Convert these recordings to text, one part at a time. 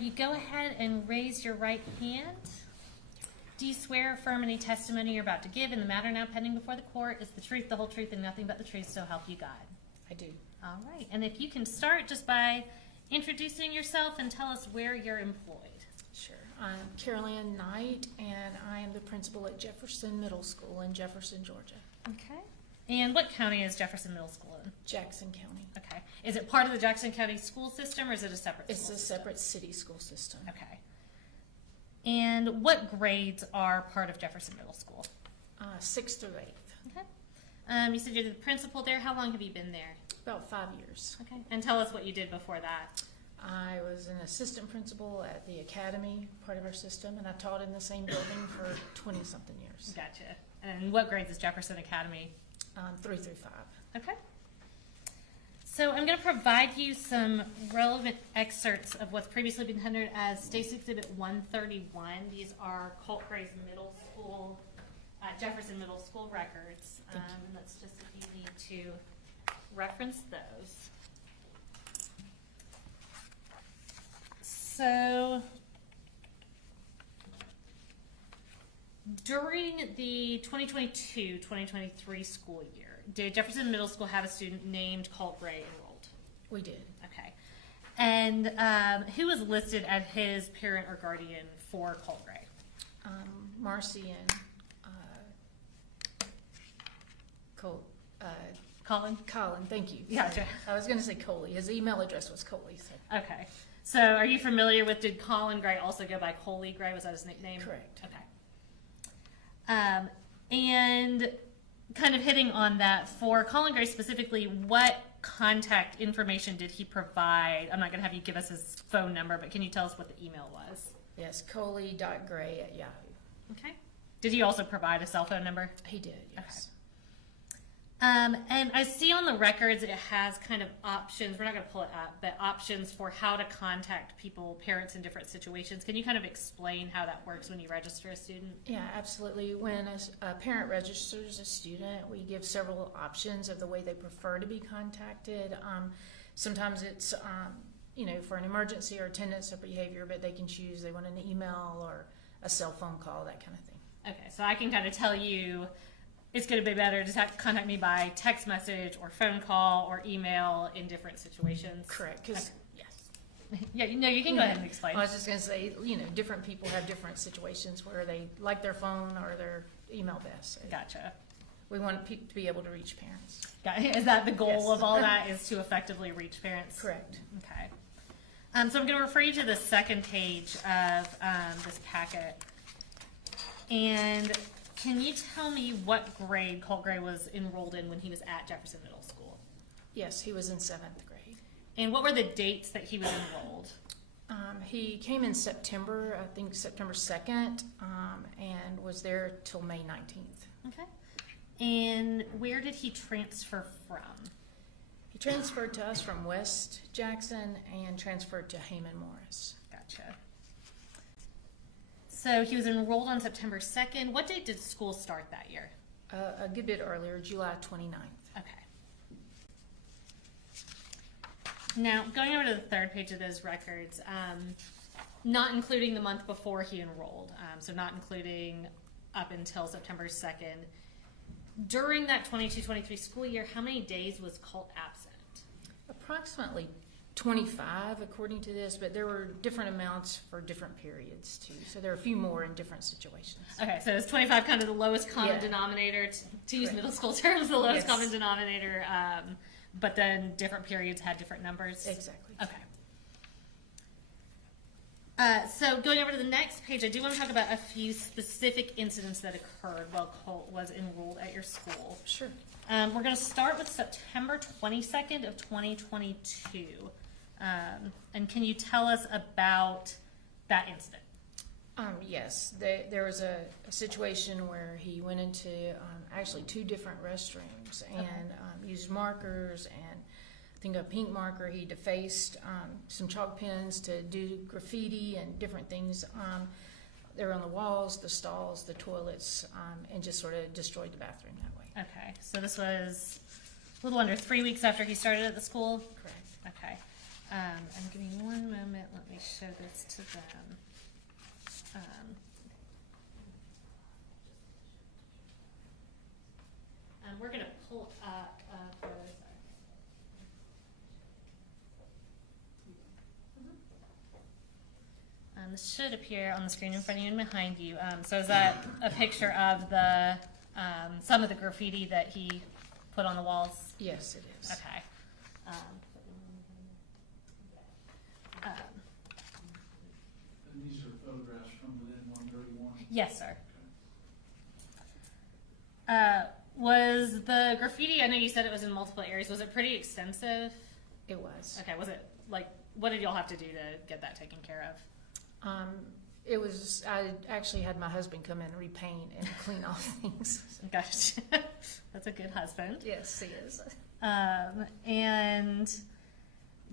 have you go ahead and raise your right hand. Do you swear or affirm any testimony you're about to give in the matter now pending before the court is the truth, the whole truth, and nothing but the truth, so help you God? I do. All right. And if you can start just by introducing yourself and tell us where you're employed. Sure. I'm Carolyn Knight, and I am the principal at Jefferson Middle School in Jefferson, Georgia. Okay. And what county is Jefferson Middle School in? Jackson County. Okay. Is it part of the Jackson County school system, or is it a separate It's school a system? separate city school system. Okay. And what grades are part of Jefferson Middle School? 6th through 8th. Okay. You said you're the principal there. How long have you been there? About 5 years. Okay. And tell us what you did before that. I was an assistant principal at the academy, part of our system, and I taught in the same building for 20-something years. Gotcha. And what grades is Jefferson Academy? 3 through 5. Okay. So I'm going to provide you some relevant excerpts of what's previously been tendered as State's Exhibit 131. These are Colt Gray's middle school, Jefferson Middle School records. And that's just if you need to reference those. So during the 2022-2023 school year, did Jefferson Middle School have a student named Colt Gray enrolled? We did. Okay. And who was listed as his parent or guardian for Colt Gray? Marcy and Colin? Colin, thank you. Gotcha. I was going to say Coley. His email address was Coley. So. Okay. So are you familiar with, did Colin Gray also go by Coley Gray? Was that his nickname? Correct. Okay. And kind of hitting on that, for Colin Gray specifically, what contact information did he provide? I'm not going to have you give us his phone number, but can you tell us what the email was? Yes, Coley.gray@yahoo. Okay. Did he also provide a cell phone number? He did, yes. Okay. And I see on the records it has kind of options, we're not going to pull it up, but options for how to contact people, parents in different situations. Can you kind of explain how that works when you register a student? Yeah, absolutely. When a parent registers a student, we give several options of the way they prefer to be contacted. Sometimes it's, for an emergency or attendance or behavior, but they can choose, they want an email or a cell phone call, that kind of thing. Okay, so I can kind of tell you it's going to be better to contact me by text message or phone call or email in different situations. Correct, because, yes. Yeah, you can go ahead and explain. I was just going to say, different people have different situations where they like their phone or their email best. Gotcha. We want people to be able to reach parents. Is that the goal Yes. of all that, is to effectively reach parents? Correct. Okay. So I'm going to refer you to the second page of this packet. And can you tell me what grade Colt Gray was enrolled in when he was at Jefferson Middle School? Yes, he was in 7th grade. And what were the dates that he was enrolled? He came in September, I think September 2nd, and was there till May 19th. Okay. And where did he transfer from? He transferred to us from West Jackson and transferred to Heyman Morris. Gotcha. So he was enrolled on September 2nd. What date did school start that year? A good bit earlier, July 29th. Okay. Now, going over to the third page of those records, not including the month before he enrolled, so not including up until September 2nd, during that 22-23 school year, how many days was Colt absent? Approximately 25 according to this, but there were different amounts for different periods too. So there are a few more in different situations. Okay, so is 25 kind of the lowest common Yeah. denominator, to use Correct. middle school terms, the lowest Yes. common denominator, but then different periods had different numbers? Exactly. Okay. So going over to the next page, I do want to talk about a few specific incidents that occurred while Colt was enrolled at your school. Sure. We're going to start with September 22nd of 2022. And can you tell us about that incident? Yes, there was a situation where he went into actually 2 different restrooms and used markers, and I think a pink marker. He defaced some chalk pens to do graffiti and different things. They were on the walls, the stalls, the toilets, and just sort of destroyed the bathroom that way. Okay, so this was a little under 3 weeks after he started at the school? Correct. Okay. And give me one moment, let me show this to them. We're going to pull up, this should appear on the screen in front of you and behind you. So is that a picture of the some of the graffiti that he put on the walls? Yes, it is. Okay. And these are photographs from within 131? Yes, sir. Was the graffiti, I know you said it was in multiple areas, was it pretty extensive? It was. Okay, was it, like, what did y'all have to do to get that taken care of? It was, I actually had my husband come in and repaint and clean off things. Gotcha. That's a good husband. Yes, he is. And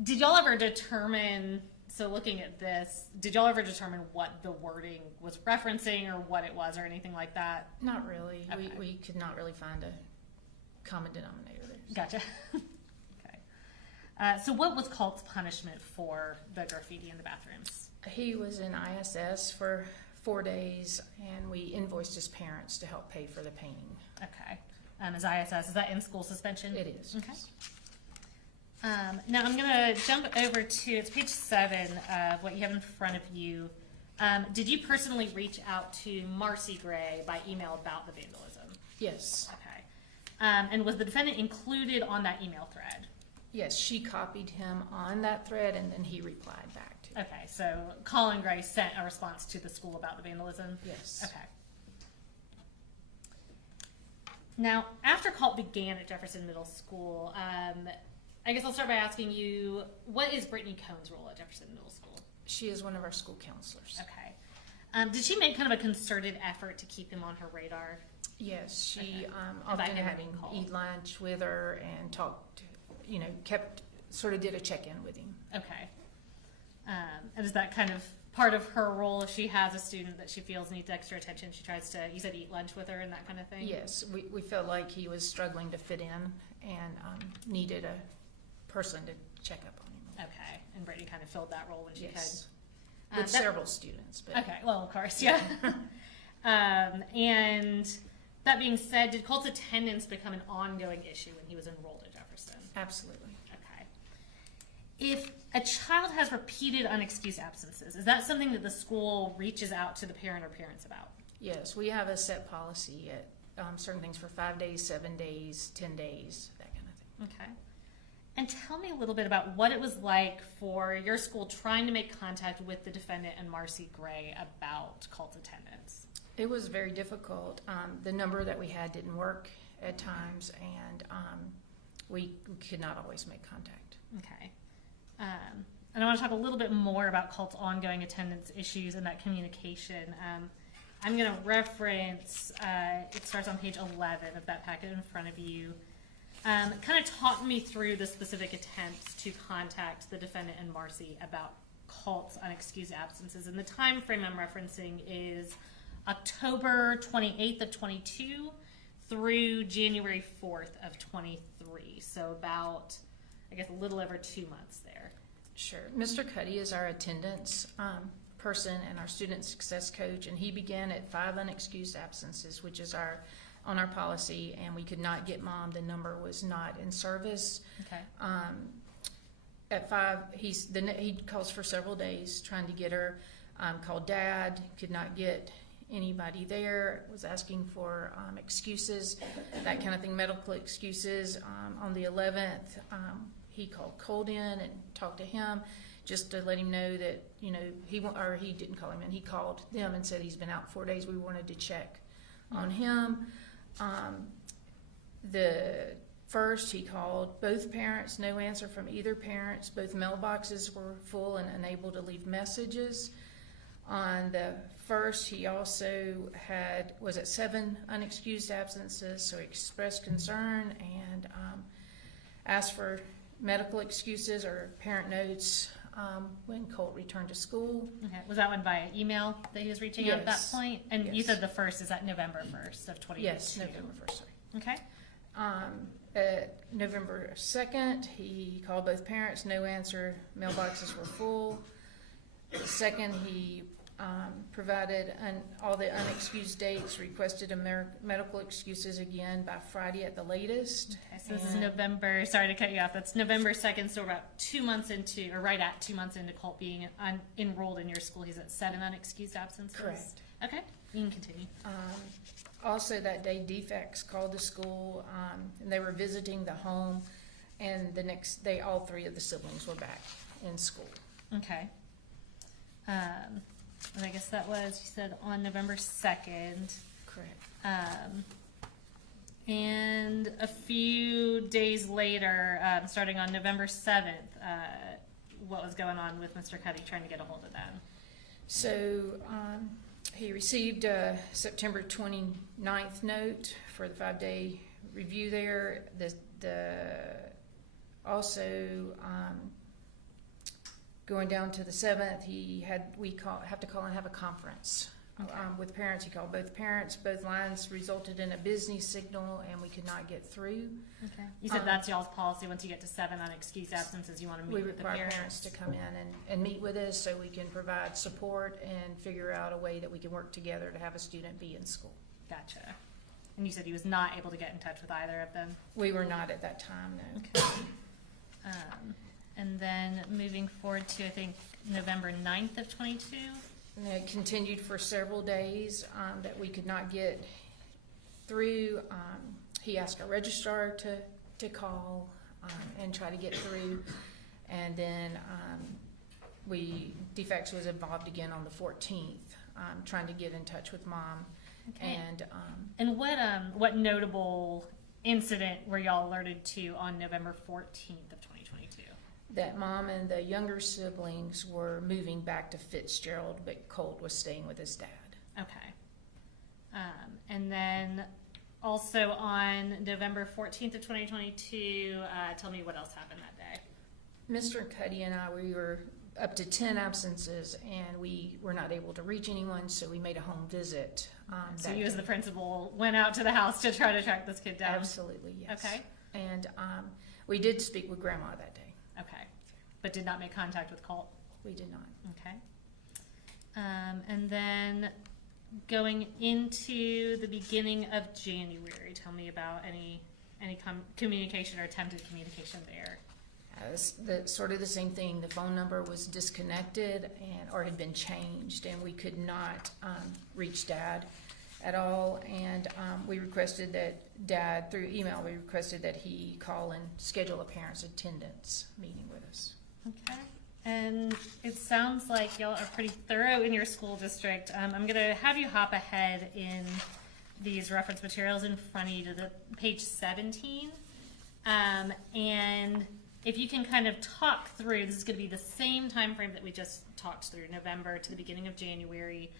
did y'all ever determine, so looking at this, did y'all ever determine what the wording was referencing or what it was or anything like that? Not really. Okay. We could not really find a common denominator there. Gotcha. Okay. So what was Colt's punishment for the graffiti in the bathrooms? He was in ISS for 4 days, and we invoiced his parents to help pay for the painting. Okay. Is ISS, is that in school suspension? It is. Okay. Now I'm going to jump over to, it's page 7 of what you have in front of you. Did you personally reach out to Marcy Gray by email about the vandalism? Yes. Okay. And was the defendant included on that email thread? Yes, she copied him on that thread, and then he replied back to it. Okay, so Colin Gray sent a response to the school about the vandalism? Yes. Okay. Now, after Colt began at Jefferson Middle School, I guess I'll start by asking you, what is Brittany Cohn's role at Jefferson Middle School? She is one of our school counselors. Okay. Did she make kind of a concerted effort to keep him on her radar? Yes, she Okay. often Invite him had to him call. eat lunch with her and talked, did a check-in with him. Okay. And is that kind of part of her role if she has a student that she feels needs extra attention? She tries to, you said, eat lunch with her and that kind of thing? Yes, we felt like he was struggling to fit in and needed a person to check up on him. Okay. And Brittany kind of filled that role when she Yes, could? with several students. But Okay, well, of course, yeah. And that being said, did Colt's attendance become an ongoing issue when he was enrolled at Jefferson? Absolutely. Okay. If a child has repeated unexcused absences, is that something that the school reaches out to the parent or parents about? Yes, we have a set policy at certain things for 5 days, 7 days, 10 days, that kind of thing. Okay. And tell me a little bit about what it was like for your school trying to make contact with the defendant and Marcy Gray about Colt's attendance. It was very difficult. The number that we had didn't work at times, and we could not always make contact. Okay. And I want to talk a little bit more about Colt's ongoing attendance issues and that communication. I'm going to reference, it starts on page 11 of that packet in front of you. Kind of talk me through the specific attempts to contact the defendant and Marcy about Colt's unexcused absences. And the time frame I'm referencing is October 28th of 22 through January 4th of 23. So about, I guess, a little over 2 months there. Sure. Mr. Cuddy is our attendance person and our student success coach, and he began at 5 unexcused absences, which is on our policy, and we could not get mom. The number was not in service. Okay. At 5, he calls for several days trying to get her. Called dad, could not get anybody there. Was asking for excuses, that kind of thing, medical excuses. On the 11th, he called Colt in and talked to him just to let him know that he didn't call him in. He called them and said he's been out 4 days. We wanted to check on him. The first, he called both parents, no answer from either parents. Both mailboxes were full and unable to leave messages. On the first, he also was at 7 unexcused absences, so he expressed concern and asked for medical excuses or parent notes when Colt returned to school. Okay. Was that one via email that he was reaching out at that Yes. point? And you Yes. said the first, is that November 1st of 2022? Yes, November 1st, sorry. Okay. November 2nd, he called both parents, no answer, mailboxes were full. The 2nd, he provided all the unexcused dates, requested medical excuses again by Friday at the latest. Okay, so this is November, sorry to cut you off, that's November 2nd, so we're about 2 months into, or right at 2 months into Colt being enrolled in your school. He's at 7 unexcused absences? Correct. Okay, you can continue. Also that day, defects called the school, and they were visiting the home, and the next day, all 3 of the siblings were back in school. Okay. And I guess that was, you said, on November 2nd. Correct. And a few days later, starting on November 7th, what was going on with Mr. Cuddy trying to get a hold of them? So he received a September 29th note for the 5-day review there. Also, going down to the 7th, have to call and have a conference with parents. He called both parents. Both lines resulted in a busy signal, and we could not get through. Okay. You said that's y'all's policy. Once you get to 7 unexcused absences, you want to meet with the parents. We require parents to come in and meet with us so we can provide support and figure out a way that we can work together to have a student be in school. Gotcha. And you said he was not able to get in touch with either of them? We were not at that time, no. Okay. And then moving forward to, I think, November 9th of 22? And it continued for several days that we could not get through. He asked our registrar to call and try to get through. And then defects was involved again on the 14th, trying to get in touch with mom. Okay. And what notable incident were y'all alerted to on November 14th of 2022? That mom and the younger siblings were moving back to Fitzgerald, but Colt was staying with his dad. Okay. And then also on November 14th of 2022, tell me what else happened that day. Mr. Cuddy and I, we were up to 10 absences, and we were not able to reach anyone, so we made a home visit. So you as the principal went out to the house to try to track this kid down? Absolutely, yes. Okay. And we did speak with Grandma that day. Okay. But did not make contact with Colt? We did not. Okay. And then going into the beginning of January, tell me about any communication or attempted communication there. Sort of the same thing. The phone number was disconnected or had been changed, and we could not reach Dad at all. And we requested that through email, we requested that he call and schedule a parent's attendance meeting with us. Okay. And it sounds like y'all are pretty thorough in your school district. I'm going to have you hop ahead in these reference materials in front of you to the page 17. And if you can kind of talk through, this is going to be the same time frame that we just talked through, November to the beginning of January,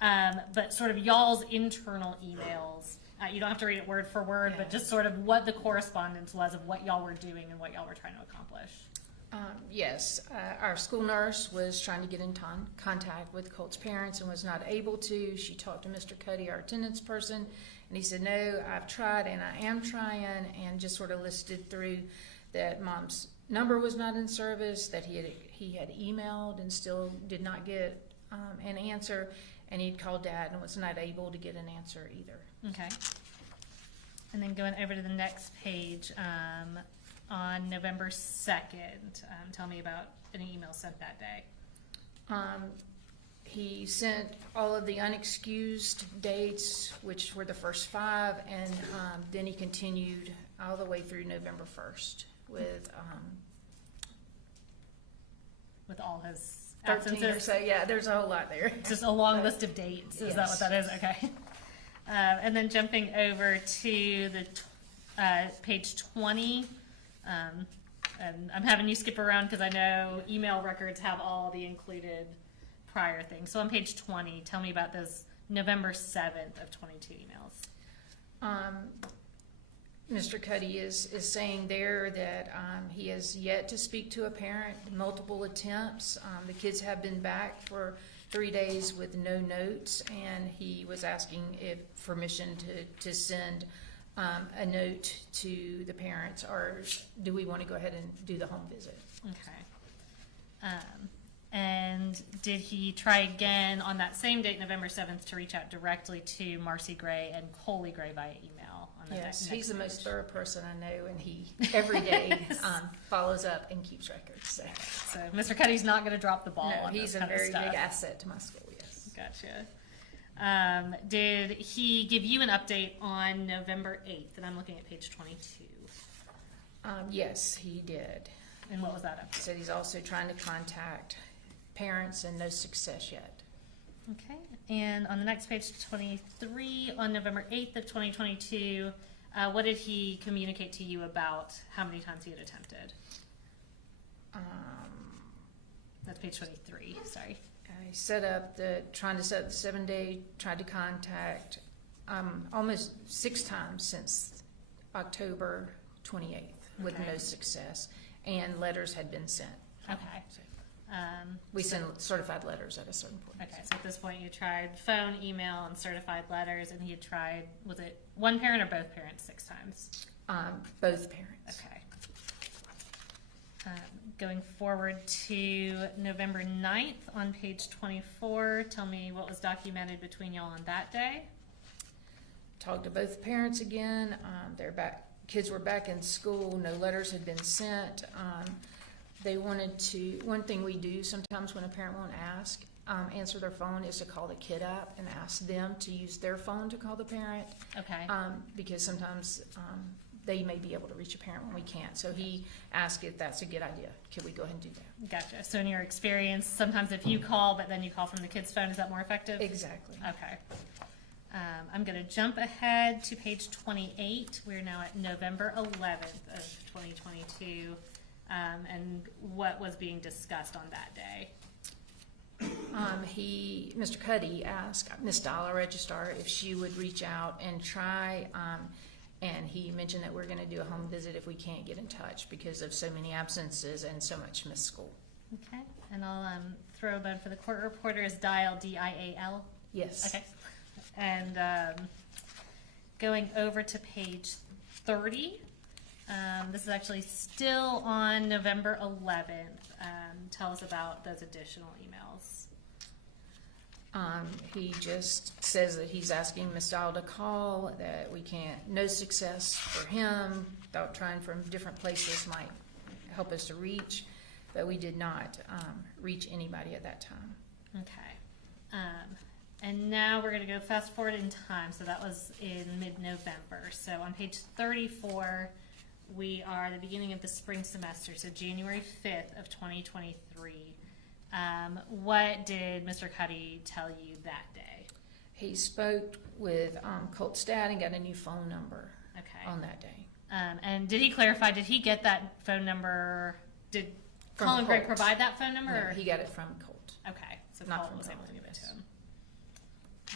but sort of y'all's internal emails. You don't have to read it word for word, but just sort of what the correspondence was of what y'all were doing and what y'all were trying to accomplish. Yes, our school nurse was trying to get in contact with Colt's parents and was not able to. She talked to Mr. Cuddy, our attendance person, and he said, no, I've tried and I am trying, and just sort of listed through that mom's number was not in service, that he had emailed and still did not get an answer, and he'd called Dad and was not able to get an answer either. Okay. And then going over to the next page, on November 2nd, tell me about any email sent that day. He sent all of the unexcused dates, which were the first 5, and then he continued all the way through November 1st with all his 13 or so. Yeah, there's a whole lot there. Just a long list of dates. Is that what that is? Okay. And then jumping over to the page 20. And I'm having you skip around because I know email records have all the included prior things. So on page 20, tell me about those November 7th of 22 emails. Mr. Cuddy is saying there that he has yet to speak to a parent, multiple attempts. The kids have been back for 3 days with no notes, and he was asking if permission to send a note to the parents, or do we want to go ahead and do the home visit? Okay. And did he try again on that same date, November 7th, to reach out directly to Marcy Gray and Coley Gray via email? On the Yes, next he's the page? most thorough person I know, and he every day follows up and keeps records. So. So Mr. Cuddy's not going to drop the ball No, on he's this a kind of very stuff. big asset to my school. Yes. Gotcha. Did he give you an update on November 8th? And I'm looking at page 22. Yes, he did. And what was that update? Said he's also trying to contact parents and no success yet. Okay. And on the next page, 23, on November 8th of 2022, what did he communicate to you about how many times he had attempted? That's page 23, sorry. He trying to set up the 7-day, tried to contact almost 6 times since October 28th with Okay. no success, and letters had been sent. Okay. So we so- send certified letters at a certain point. Okay, so at this point you tried phone, email, and certified letters, and he had tried, was it one parent or both parents 6 times? Both parents. Okay. Going forward to November 9th on page 24, tell me what was documented between y'all on that day. Talked to both parents again. They're back. Kids were back in school. No letters had been sent. They wanted to. One thing we do sometimes when a parent won't answer their phone is to call the kid up and ask them to use their phone to call the parent. Okay. Because sometimes they may be able to reach a parent when we can't. So he asked if that's a good idea. Can we go ahead and do that? Gotcha. So in your experience, sometimes if you call, but then you call from the kid's phone, is that more effective? Exactly. Okay. I'm going to jump ahead to page 28. We're now at November 11th of 2022. And what was being discussed on that day? Mr. Cuddy asked Miss Dollar Registrar if she would reach out and try, and he mentioned that we're going to do a home visit if we can't get in touch because of so many absences and so much missed school. Okay. And I'll throw a bone for the court reporter is dial, D-I-A-L. Yes. Okay. And going over to page 30, this is actually still on November 11th. Tell us about those additional emails. He just says that he's asking Miss Dial to call, that we can't, no success for him, thought trying from different places might help us to reach, but we did not reach anybody at that time. Okay. And now we're going to go fast forward in time. So that was in mid-November. So on page 34, we are at the beginning of the spring semester, so January 5th of 2023. What did Mr. Cuddy tell you that day? He spoke with Colt's dad and got a new phone number Okay. on that day. And did he clarify, did he get that phone number? Did From Colin Gray Colt. provide that phone number? No, or? he got it from Colt. Okay, so Not Colin from was able to Colin, give it to yes. him.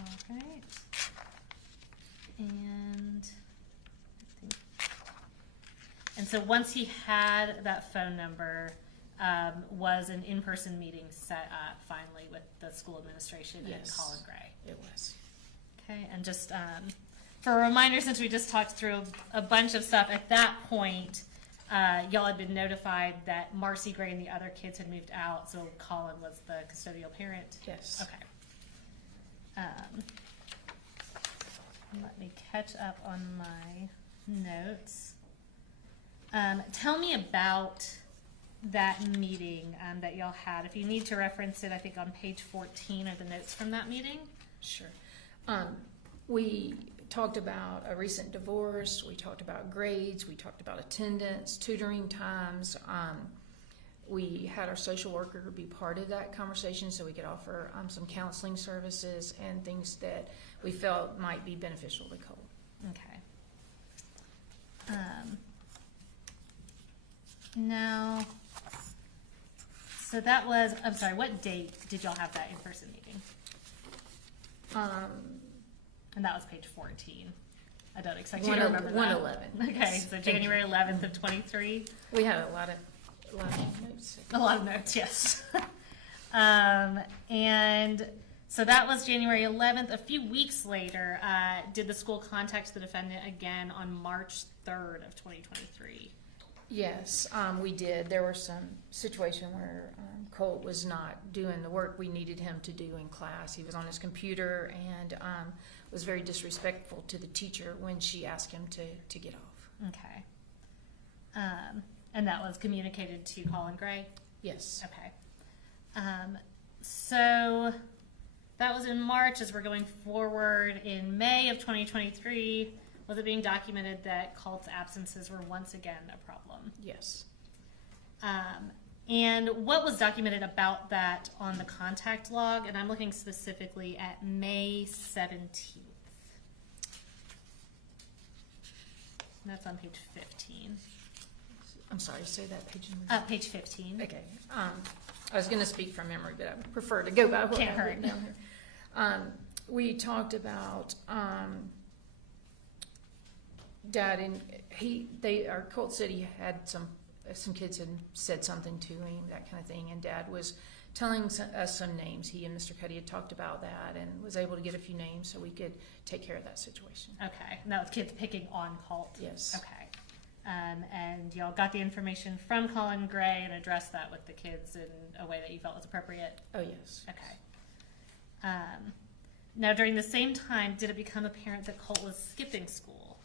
All right. And so once he had that phone number, was an in-person meeting set up finally with the school administration and Yes. Colin Gray. It was. Okay, and just for a reminder, since we just talked through a bunch of stuff, at that point, y'all had been notified that Marcy Gray and the other kids had moved out, so Colin was the custodial parent? Yes. Okay. Let me catch up on my notes. Tell me about that meeting that y'all had. If you need to reference it, I think on page 14 are the notes from that meeting. Sure. We talked about a recent divorce. We talked about grades. We talked about attendance, tutoring times. We had our social worker be part of that conversation so we could offer some counseling services and things that we felt might be beneficial to Cole. Okay. Now, so that was, I'm sorry, what date did y'all have that in-person meeting? And that was page 14. I don't expect you to remember that. 111. Okay, so January 11th of 23. We had a lot of notes. A lot of notes, yes. And So that was January 11th. A few weeks later, did the school contact the defendant again on March 3rd of 2023? Yes, we did. There was some situation where Colt was not doing the work we needed him to do in class. He was on his computer and was very disrespectful to the teacher when she asked him to get off. Okay. And that was communicated to Colin Gray? Yes. Okay. So that was in March. As we're going forward in May of 2023, was it being documented that Colt's absences were once again a problem? Yes. And what was documented about that on the contact log? And I'm looking specifically at May 17th. And that's on page 15. I'm sorry, say that page number. Page 15. Okay. I was going to speak from memory, but I prefer to go by what Can't I hurt. wrote down here. We talked about Dad, and our Colt said he had some kids had said something to him, that kind of thing, and Dad was telling us some names. He and Mr. Cuddy had talked about that and was able to get a few names so we could take care of that situation. Okay. And that was kids picking on Colt? Yes. Okay. And y'all got the information from Colin Gray and addressed that with the kids in a way that you felt was appropriate? Oh, yes. Okay. Now, during the same time, did it become apparent that Colt was skipping school?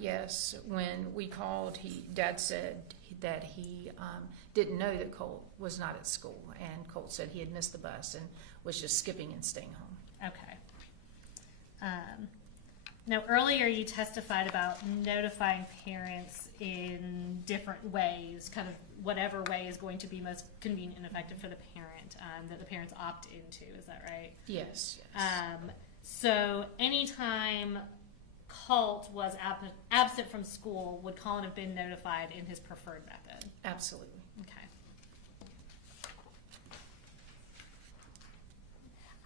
Yes. When we called, Dad said that he didn't know that Colt was not at school, and Colt said he had missed the bus and was just skipping and staying home. Okay. Now, earlier you testified about notifying parents in different ways, kind of whatever way is going to be most convenient and effective for the parent, that the parents opt into. Is that right? Yes. So anytime Colt was absent from school, would Colin have been notified in his preferred method? Absolutely. Okay.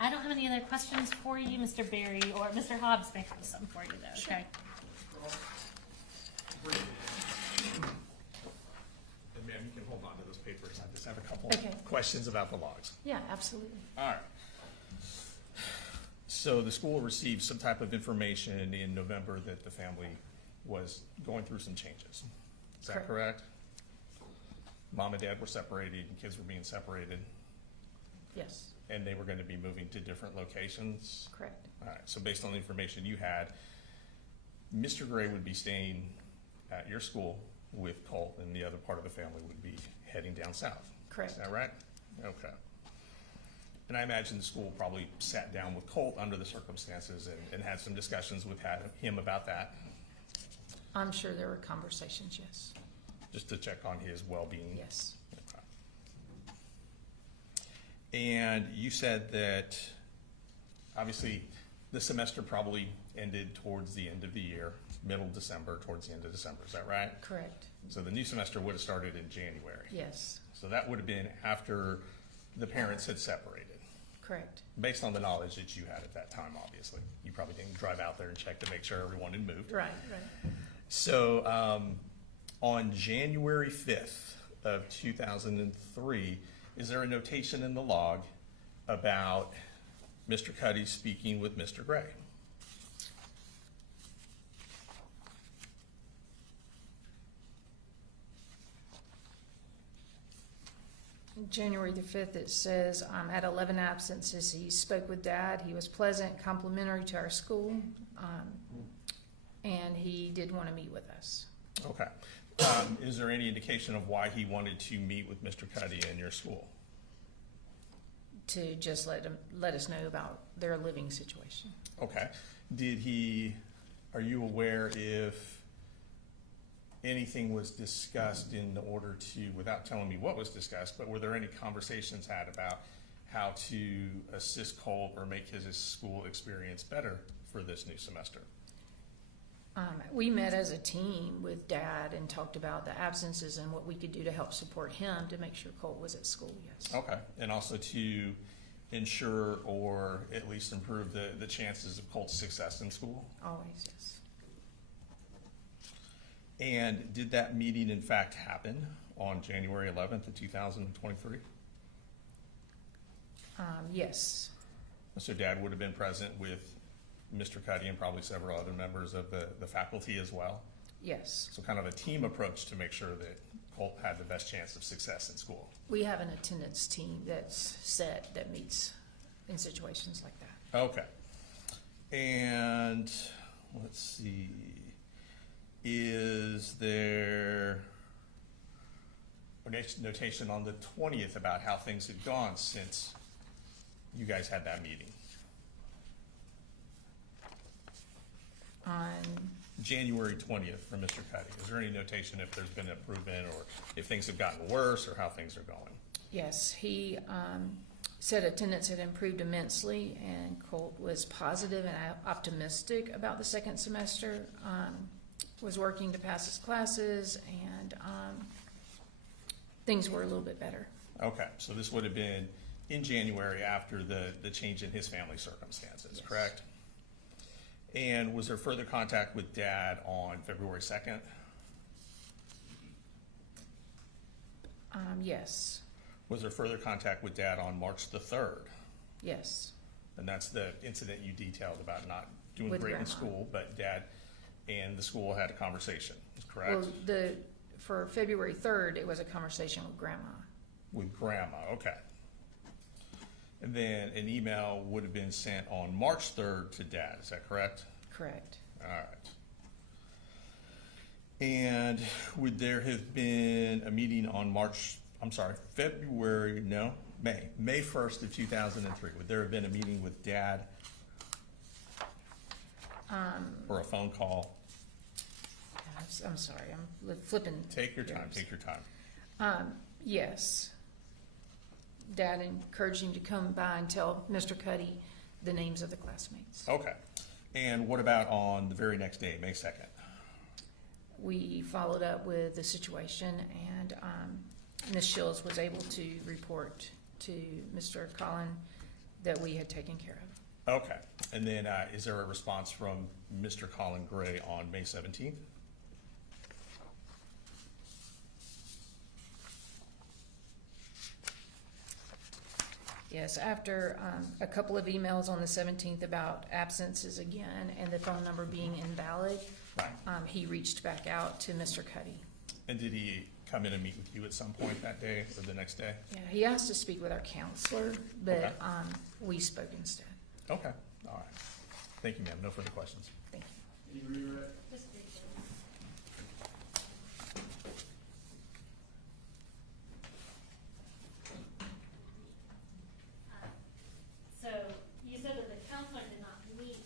I don't have any other questions for you, Mr. Berry, or Mr. Hobbs may have some for you, though. Sure. Okay. And ma'am, you can hold on to those papers. I just have a couple Okay. questions about the logs. Yeah, absolutely. All right. So the school received some type of information in November that the family was going through some changes. Is that correct? Mom and Dad were separated, and kids were being separated, Yes. and they were going to be moving to different locations. Correct. All right, so based on the information you had, Mr. Gray would be staying at your school with Colt, and the other part of the family would be heading down south. Correct. Is that right? Okay. And I imagine the school probably sat down with Colt under the circumstances and had some discussions with him about that, I'm sure there were conversations, yes. just to check on his well-being. Yes. And you said that, obviously, the semester probably ended towards the end of the year, middle December, towards the end of December. Is that right? Correct. So the new semester would have started in January. Yes. So that would have been after the parents had separated, Correct. based on the knowledge that you had at that time, obviously. You probably didn't drive out there and check to make sure everyone had moved. Right, right. So on January 5th of 2003, is there a notation in the log about Mr. Cuddy speaking with Mr. Gray? January the 5th, it says, at 11 absences, he spoke with Dad. He was pleasant, complimentary to our school, and he did want to meet with us. Okay. Is there any indication of why he wanted to meet with Mr. Cuddy in your school? To just let us know about their living situation. Okay. Are you aware if anything was discussed in order to, without telling me what was discussed, but were there any conversations had about how to assist Colt or make his school experience better for this new semester? We met as a team with Dad and talked about the absences and what we could do to help support him to make sure Colt was at school, yes. Okay. And also to ensure or at least improve the chances of Colt's success in school? Always, yes. And did that meeting in fact happen on January 11th of 2023? Yes. So Dad would have been present with Mr. Cuddy and probably several other members of the faculty as well. Yes. So kind of a team approach to make sure that Colt had the best chance of success in school. We have an attendance team that's set that meets in situations like that. Okay. And let's see, is there a notation on the 20th about how things had gone since you guys had that meeting? On January 20th from Mr. Cuddy. Is there any notation if there's been improvement or if things have gotten worse or how things are going? Yes, he said attendance had improved immensely, and Colt was positive and optimistic about the second semester, was working to pass his classes, and things were a little bit better. Okay, so this would have been in January after the change in his family circumstances, Yes. correct? And was there further contact with Dad on February 2nd? Yes, Was there further contact with Dad on March the 3rd? yes, And that's the incident you detailed about not doing With great in Grandma. school, but Dad and the school had a conversation, correct? well, for February 3rd, it was a conversation with Grandma. With Grandma, okay. And then an email would have been sent on March 3rd to Dad, is that correct? Correct. All right. And would there have been a meeting on May 1st of 2003? Would there have been a meeting with Dad or a phone call? I'm sorry, I'm flipping. Take your time, years. take your time. Yes. Dad encouraged him to come by and tell Mr. Cuddy the names of the classmates. Okay. And what about on the very next day, May 2nd? We followed up with the situation, and Ms. Shields was able to report to Mr. Colin that we had taken care of. Okay. And then is there a response from Mr. Colin Gray on May 17th? Yes, after a couple of emails on the 17th about absences again and the phone number being invalid, Right. he reached back out to Mr. Cuddy. And did he come in and meet with you at some point that day or the next day? Yeah, he asked to speak with our counselor, but Okay. we spoke instead. Okay. All right. Thank you, ma'am. No further questions. Thank you. Any redirect? Just briefly. So you said that the counselor did not meet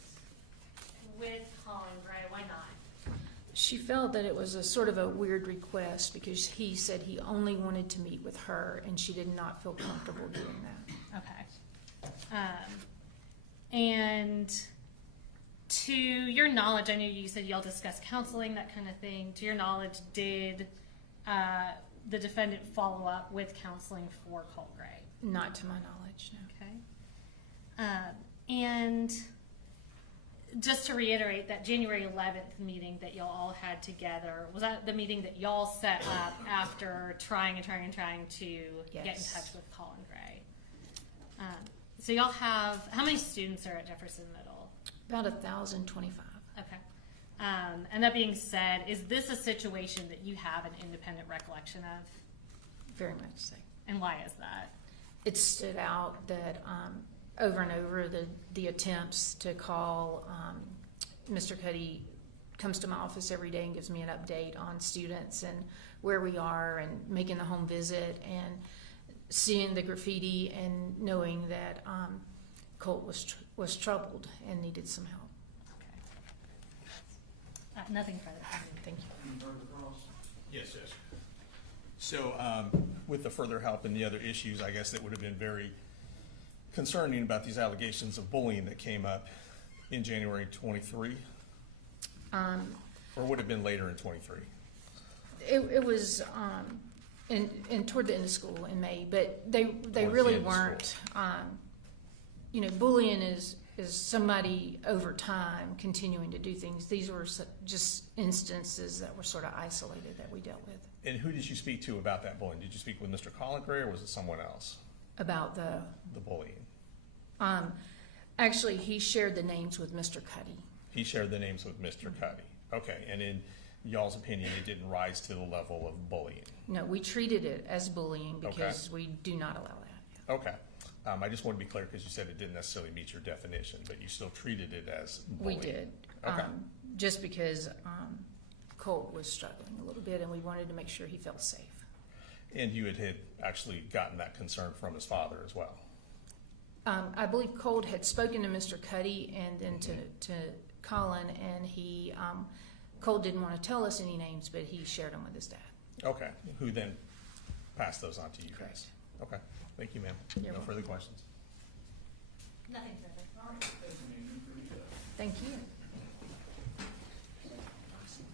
with Colin Gray. Why not? She felt that it was a sort of a weird request because he said he only wanted to meet with her, and she did not feel comfortable doing that. Okay. And to your knowledge, I know you said y'all discussed counseling, that kind of thing. To your knowledge, did the defendant follow up with counseling for Colt Gray? Not to my knowledge, no. Okay. And just to reiterate, that January 11th meeting that y'all all had together, was that the meeting that y'all set up after trying to get in Yes. touch with Colin Gray? So y'all have, how many students are at Jefferson Middle? About 1,025. Okay. And that being said, is this a situation that you have an independent recollection of? Very much so. And why is that? It stood out that over and over the attempts to call, Mr. Cuddy comes to my office every day and gives me an update on students and where we are and making the home visit and seeing the graffiti and knowing that Colt was troubled and needed some help. Okay. Nothing further. Thank you. Any further cross? Yes, yes. So with the further help and the other issues, I guess that would have been very concerning about these allegations of bullying that came up in January 23, or would have been later in 23? It was in toward the end of school in May, but they the really end of weren't. Bullying is somebody over time continuing to do things. These were just instances that were sort of isolated that we dealt with. And who did you speak to about that bullying? Did you speak with Mr. Colin Gray or was it someone else? About the The bullying. Actually, he shared the names with Mr. Cuddy. He shared the names with Mr. Cuddy. Okay, and in y'all's opinion, it didn't rise to the level of bullying? No, we treated it as bullying Okay. because we do not allow that. Okay. I just want to be clear because you said it didn't necessarily meet your definition, but you still treated it as bullying. We did. Okay. Just because Colt was struggling a little bit and we wanted to make sure he felt safe. And you had actually gotten that concern from his father as well? I believe Colt had spoken to Mr. Cuddy and then to Colin, and Colt didn't want to tell us any names, but he shared them with his dad. Okay, who then passed those on to you guys? Correct. Okay, thank you, ma'am. You're No welcome. further questions? Nothing further. All right, thank you, Nathan, for the, Thank you.